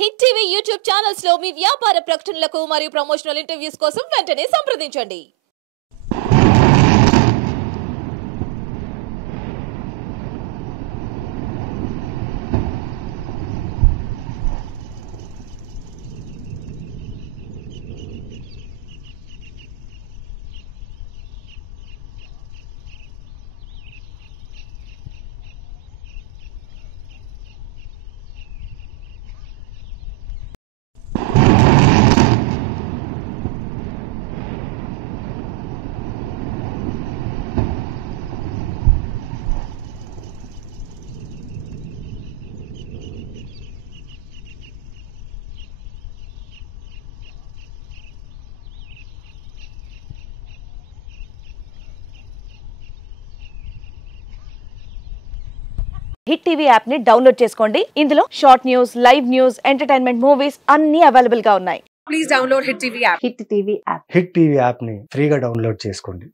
Hit TV YouTube channels లో మీ వ్యాపార ప్రకటనలకు మరియు ప్రమోషనల్ ఇంటర్వ్యూస్ కోసం వెంటనే సంప్రదించండి. హిట్ టీవీ యాప్ ని డౌన్లోడ్ చేసుకోండి. ఇందులో short news, live news, entertainment movies అన్ని అవైలబుల్ గా ఉన్నాయి. Please download Hit TV app. Hit TV app hit TV app ని ఫ్రీగా డౌన్లోడ్ చేసుకోండి.